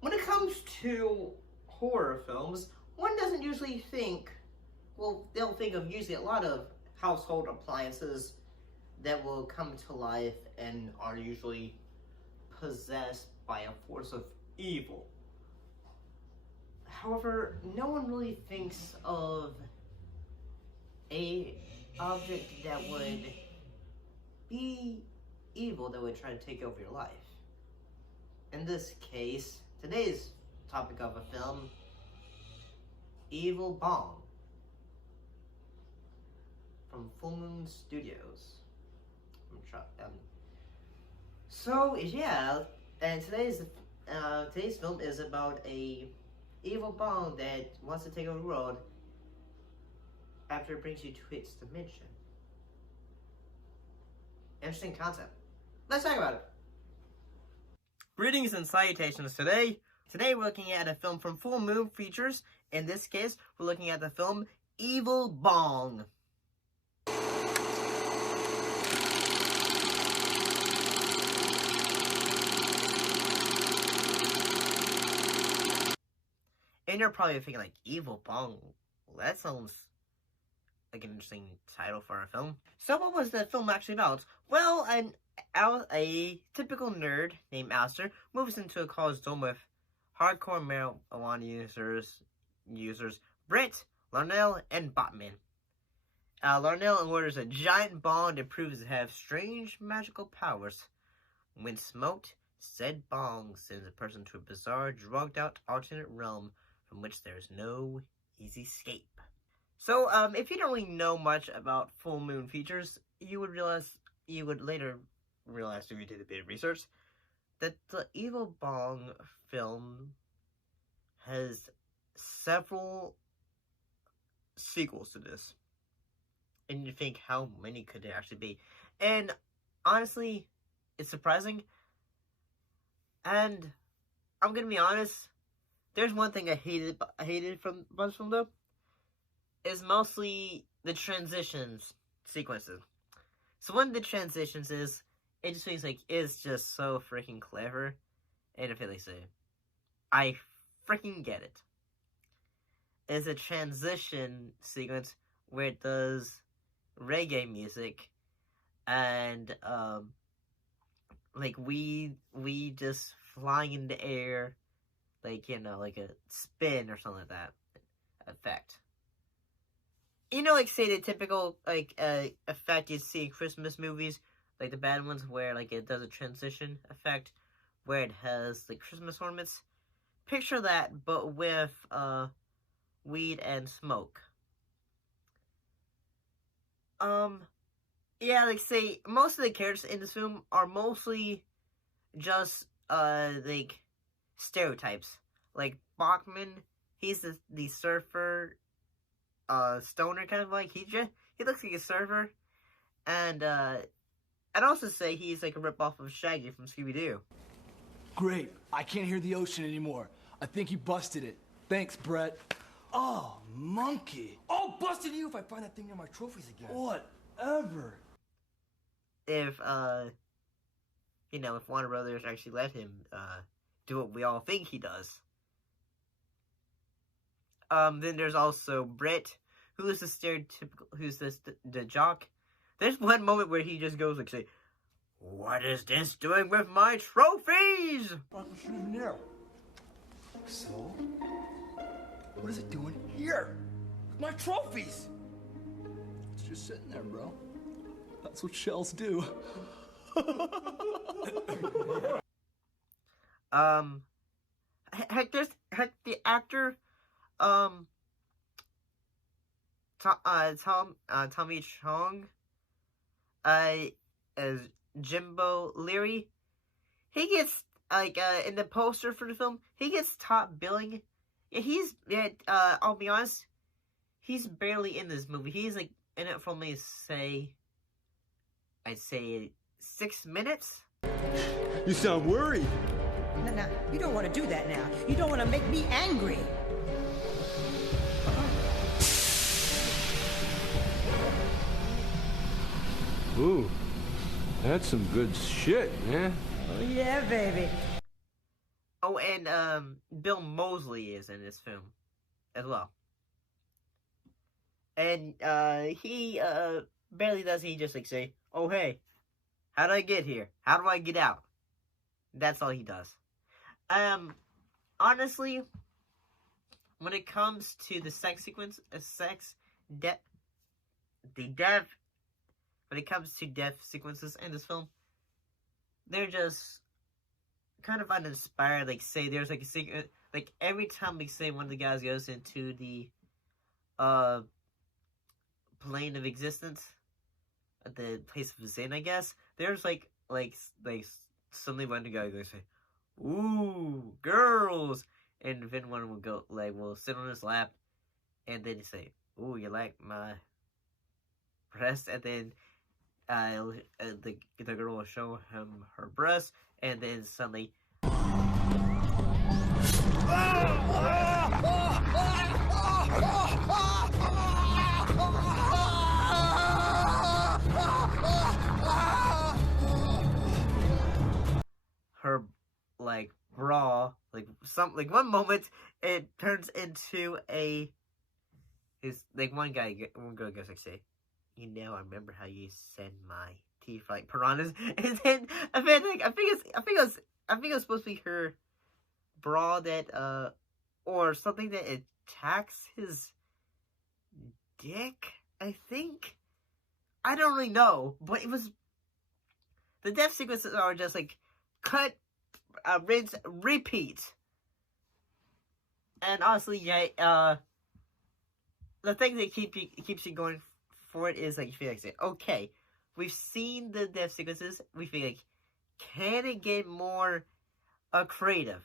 When it comes to horror films, one doesn't usually think, well, they'll think of usually a lot of household appliances that will come to life and are usually possessed by a force of evil. However, no one really thinks of a object that would be evil that would try to take over your life. In this case, today's topic of a film, Evil Bong, from Full Moon Studios. So yeah, and today's film is about a evil Bong that wants to take over the world after it brings you to its dimension. Interesting concept. Let's talk about it. Greetings and salutations today. Today we're looking at a film from Full Moon Features. In this case, we're looking at the film Evil Bong. And you're probably thinking, like, Evil Bong? Well, that sounds like an interesting title for a film. So what was the film actually about? Well, a typical nerd named Alistair moves into a college dorm with hardcore marijuana users Britt, Larnell, and Botman. Larnell orders a giant bong that proves to have strange magical powers. When smoked, said bong sends a person to a bizarre, drugged-out alternate realm from which there is no easy escape. So, if you don't really know much about Full Moon Features, you would later realize if you did a bit of research that the Evil Bong film has several sequels to this. And you think, how many could there actually be? And honestly, it's surprising. And I'm gonna be honest, there's one thing I hated from this film though. Is mostly the transitions sequences. So one of the transitions is, it just feels like it's just so freaking clever. And if they say, I freaking get it. It's a transition sequence where it does reggae music and like we just flying in the air, like, you know, like a spin or something like that effect. You know, like, say the typical, like, effect you see in Christmas movies, like the bad ones where, like, it does a transition effect where it has, like, Christmas ornaments. Picture that, but with, weed and smoke. Yeah, like, say, most of the characters in this film are mostly just, like, stereotypes. Like, Bachman, he's the surfer, stoner kind of like. He looks like a surfer. And, I'd also say he's like a ripoff of Shaggy from Scooby-Doo. Great. I can't hear the ocean anymore. I think you busted it. Thanks, Brett. Oh, monkey. Oh, busted you if I find that thing near my trophies again. Whatever. If, you know, if Warner Brothers actually let him, do what we all think he does. Then there's also Britt, who is the stereotypical, who's the jock. There's one moment where he just goes like, say, "What is this doing with my trophies?" So, what is it doing here? My trophies! It's just sitting there, bro. That's what shells do. Heck, the actor, Tommy Chong, as Jimbo Leary, he gets, like, in the poster for the film, he gets top billing. Yeah, I'll be honest, he's barely in this movie. He's, like, in it for only, I'd say 6 minutes. You sound worried. No, you don't want to do that now. You don't want to make me angry. Ooh, that's some good shit, man. Oh, yeah, baby. Oh, and Bill Moseley is in this film as well. And he barely does. He just like say, "Oh hey, how did I get here? How do I get out?" That's all he does. Honestly, when it comes to the sex sequence, the death, when it comes to death sequences in this film, they're just kind of uninspired. Like, say there's like a secret, like every time like say one of the guys goes into the plane of existence, at the place of sin, I guess. There's like suddenly one guy goes say, "Ooh, girls," and then one will go like will sit on his lap, and then say, "Ooh, you like my breast?" And then the girl will show him her breast, and then suddenly. Her like bra, like one moment it turns into a is like one girl goes like say, "You know, I remember how you send my teeth like piranhas," and then I think it was supposed to be her bra that or something that attacks his dick. I think I don't really know, but it was the death sequences are just like cut, rinse, repeat. And honestly, yeah, the thing that keeps you going for it is like you feel like, okay, we've seen the death sequences. We feel like, can it get more creative?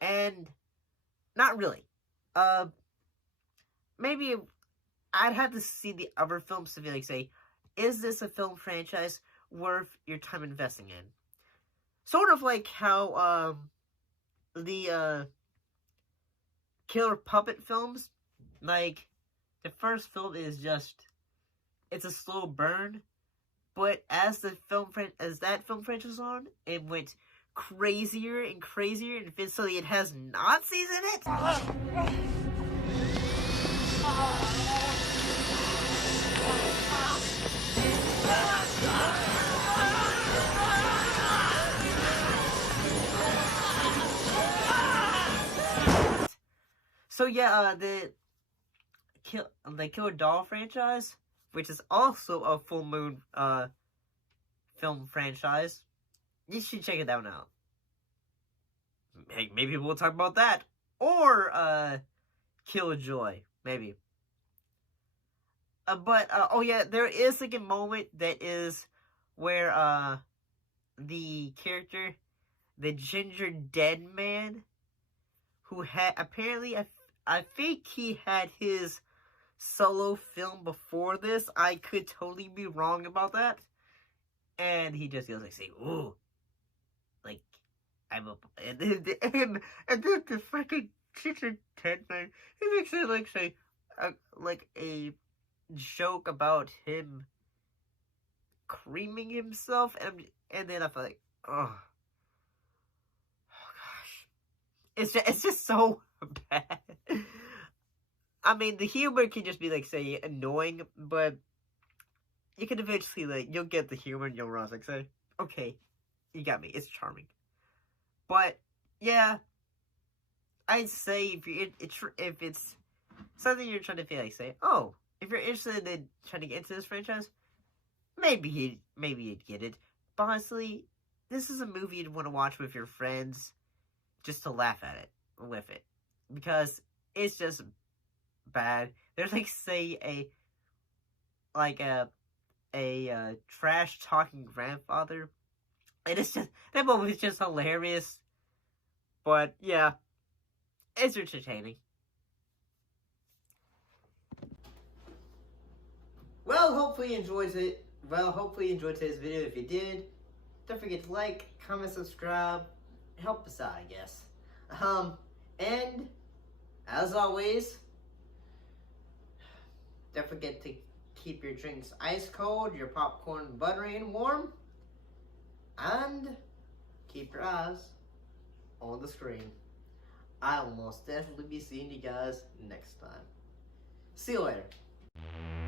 And not really. Maybe I'd have to see the other films to feel like, say, is this a film franchise worth your time investing in? Sort of like how the killer puppet films, like the first film is just it's a slow burn, but as that film franchise on, it went crazier and crazier, and eventually it has Nazis in it. So yeah, the Killer Doll franchise, which is also a Full Moon film franchise, you should check it out now. Hey, maybe we'll talk about that, or Killjoy, maybe. But oh yeah, there is like a moment that is where the character, the ginger dead man, who had apparently I think he had his solo film before this. I could totally be wrong about that. And he just goes like, say, "Ooh, like I'm a," and then the fucking ginger dead man, he makes it like say, like a joke about him creaming himself, and then I feel like, oh gosh, it's just so bad. I mean, the humor can just be like say annoying, but you can eventually like you'll get the humor and you'll realize like say, okay, you got me. It's charming, but yeah, I'd say if it's something you're trying to feel like say, oh, if you're interested in trying to get into this franchise, maybe you'd get it. But honestly, this is a movie you'd want to watch with your friends, just to laugh at it with it, because it's just bad. There's like say a trash talking grandfather, and it's just that moment is just hilarious. But yeah, it's entertaining. Well, hopefully you enjoyed it. Well, hopefully you enjoyed today's video. If you did, don't forget to like, comment, subscribe. Help us out, I guess. And as always, don't forget to keep your drinks ice cold, your popcorn buttery and warm, and keep your eyes on the screen. I will most definitely be seeing you guys next time. See you later.